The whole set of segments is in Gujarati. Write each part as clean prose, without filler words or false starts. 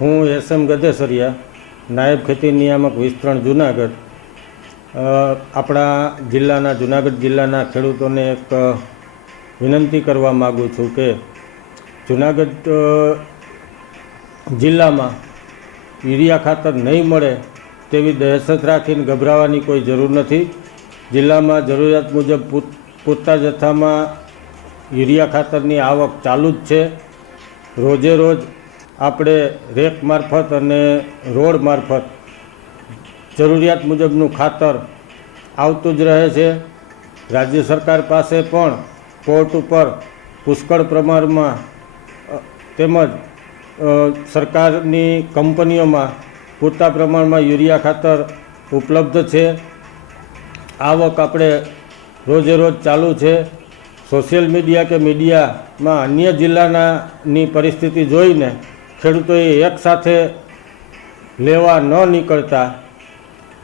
હું એસએમ ગધેસરિયા, નાયબ ખેતી નિયામક વિસ્તરણ જુનાગઢ. આપણા જિલ્લાના જુનાગઢ જિલ્લાના ખેડૂતોને એક વિનંતી કરવા માગું છું કે જુનાગઢ જિલ્લામાં યુરિયા ખાતર નહીં મળે તેવી દહેશત રાખીને ગભરાવાની કોઈ જરૂર નથી. જિલ્લામાં જરૂરિયાત મુજબ પૂરતા જથ્થામાં યુરિયા ખાતરની આવક ચાલુ જ છે. રોજે રોજ આપણે રેક મારફત અને રોડ મારફત જરૂરિયાત મુજબનું ખાતર આવતું જ રહે છે. રાજ્ય સરકાર પાસે પણ પોર્ટ ઉપર પુષ્કળ પ્રમાણમાં તેમજ સરકારની કંપનીઓમાં પૂરતા પ્રમાણમાં યુરિયા ખાતર ઉપલબ્ધ છે. આવક આપણે રોજે રોજ ચાલુ છે. સોશિયલ મીડિયા કે મીડિયામાં અન્ય જિલ્લાની પરિસ્થિતિ જોઈને ખેડૂતોએ એકસાથે લેવા ન નીકળતા,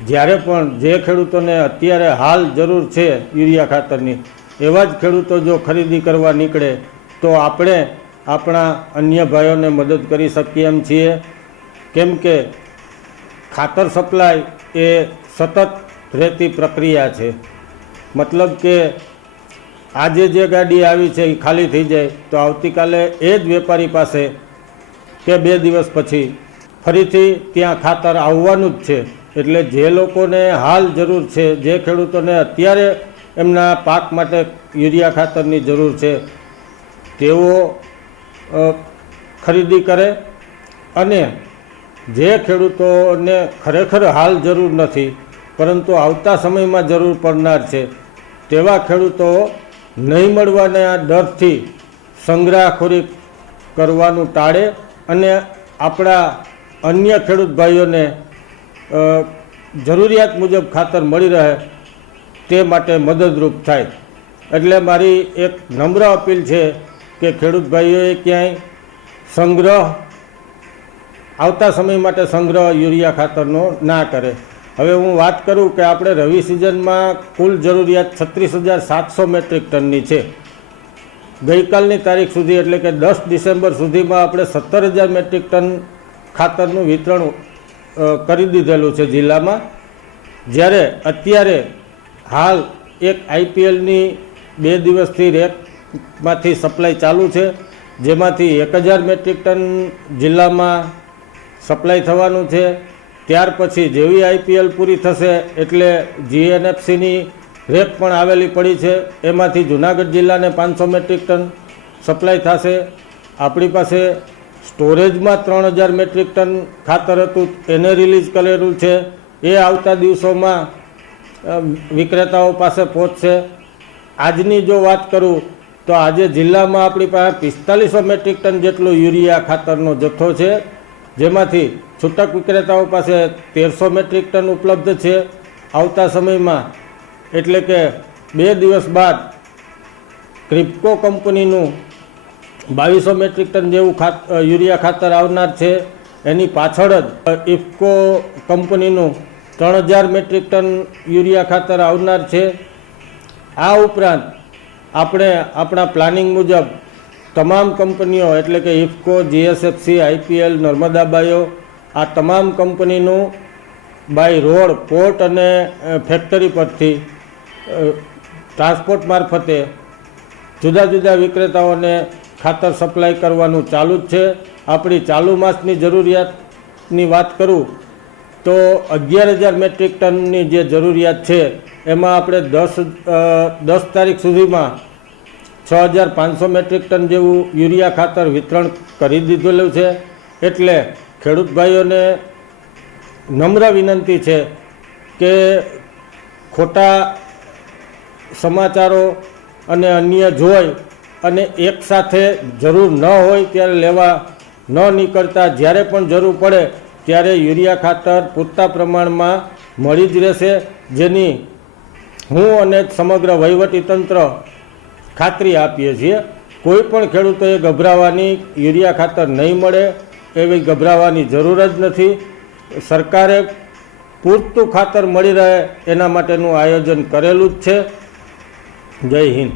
જ્યારે પણ જે ખેડૂતોને અત્યારે હાલ જરૂર છે યુરિયા ખાતરની, એવા જ ખેડૂતો જો ખરીદી કરવા નીકળે તો આપણે આપણા અન્ય ભાઈઓને મદદ કરી શકીએ એમ છીએ. કેમ કે ખાતર સપ્લાય એ સતત રહેતી પ્રક્રિયા છે. મતલબ કે આજે જે ગાડી આવી છે એ ખાલી થઈ જાય તો આવતીકાલે એ જ વેપારી પાસે કે 2 દિવસ પછી ફરીથી ત્યાં ખાતર આવવાનું જ છે. એટલે જે લોકોને હાલ જરૂર છે, જે ખેડૂતોને અત્યારે એમના પાક માટે યુરિયા ખાતરની જરૂર છે, તેઓ ખરીદી કરે. અને જે ખેડૂતોને ખરેખર હાલ જરૂર નથી પરંતુ આવતા સમયમાં જરૂર પડનાર છે, તેવા ખેડૂતો નહીં મળવાના ડરથી સંગ્રહખોરી કરવાનું ટાળે અને આપણા અન્ય ખેડૂત ભાઈઓને જરૂરિયાત મુજબ ખાતર મળી રહે તે માટે મદદરૂપ થાય. એટલે મારી એક નમ્ર અપીલ છે કે ખેડૂત ભાઈઓએ ક્યાંય સંગ્રહ, આવતા સમય માટે સંગ્રહ યુરિયા ખાતરનો ના કરે. હવે હું વાત કરું કે આપણે રવિ સિઝનમાં કુલ જરૂરિયાત 36,700 મેટ્રિક ટનની છે. ગઈકાલની તારીખ સુધી એટલે કે 10 ડિસેમ્બર સુધીમાં આપણે 17,000 મેટ્રિક ટન ખાતરનું વિતરણ કરી દીધેલું છે જિલ્લામાં. જ્યારે અત્યારે હાલ એક આઈપીએલની 2 દિવસથી રેકમાંથી સપ્લાય ચાલુ છે, જેમાંથી 1,000 મેટ્રિક ટન જિલ્લામાં સપ્લાય થવાનું છે. ત્યાર પછી જેવી આઈપીએલ પૂરી થશે એટલે જીએનએફસીની રેક પણ આવેલી પડી છે, એમાંથી જુનાગઢ જિલ્લાને 500 મેટ્રિક ટન સપ્લાય થશે. આપણી પાસે સ્ટોરેજમાં 3,000 મેટ્રિક ટન ખાતર હતું, એને રિલીઝ કરેલું છે. એ આવતા દિવસોમાં વિક્રેતાઓ પાસે પહોંચશે. આજની જો વાત કરું તો આજે જિલ્લામાં આપણી પાસે 4500 મેટ્રિક ટન જેટલો યુરિયા ખાતરનો જથ્થો છે, જેમાંથી છૂટક વિક્રેતાઓ પાસે 1300 મેટ્રિક ટન ઉપલબ્ધ છે. આવતા સમયમાં એટલે કે 2 દિવસ બાદ ક્રિપ્કો કંપનીનું 2200 મેટ્રિક ટન જેવું યુરિયા ખાતર આવનાર છે. એની પાછળ જ ઇફકો કંપનીનું 3000 મેટ્રિક ટન યુરિયા ખાતર આવનાર છે. આ ઉપરાંત આપણે આપણા પ્લાનિંગ મુજબ તમામ કંપનીઓ એટલે કે IFFCO, GSFC, IPL, Narmada bio, આ તમામ કંપનીનું બાય રોડ, પોર્ટ અને ફેક્ટરી પરથી ટ્રાન્સપોર્ટ મારફતે જુદા જુદા વિક્રેતાઓને ખાતર સપ્લાય કરવાનું ચાલુ જ છે. આપણી ચાલુ માસની જરૂરિયાતની વાત કરું તો 11,000 મેટ્રિક ટનની જે જરૂરિયાત છે એમાં આપણે 10 તારીખ સુધીમાં 6,500 મેટ્રિક ટન જેવું યુરિયા ખાતર વિતરણ કરી દીધેલું છે. એટલે ખેડૂત ભાઈઓને નમ્ર વિનંતી છે કે ખોટા સમાચારો અને અન્ય જોઈ અને એકસાથે જરૂર ન હોય ત્યારે લેવા ન નીકળતા, જ્યારે પણ જરૂર પડે ત્યારે યુરિયા ખાતર પૂરતા પ્રમાણમાં મળી જ રહેશે, જેની હું અને સમગ્ર વહીવટીતંત્ર ખાતરી આપીએ છીએ. કોઈ પણ ખેડૂતોએ ગભરાવાની, યુરિયા ખાતર નહીં મળે એવી ગભરાવાની જરૂર જ નથી. સરકારે પૂરતું ખાતર મળી રહે એના માટેનું આયોજન કરેલું જ છે. જય હિન્દ.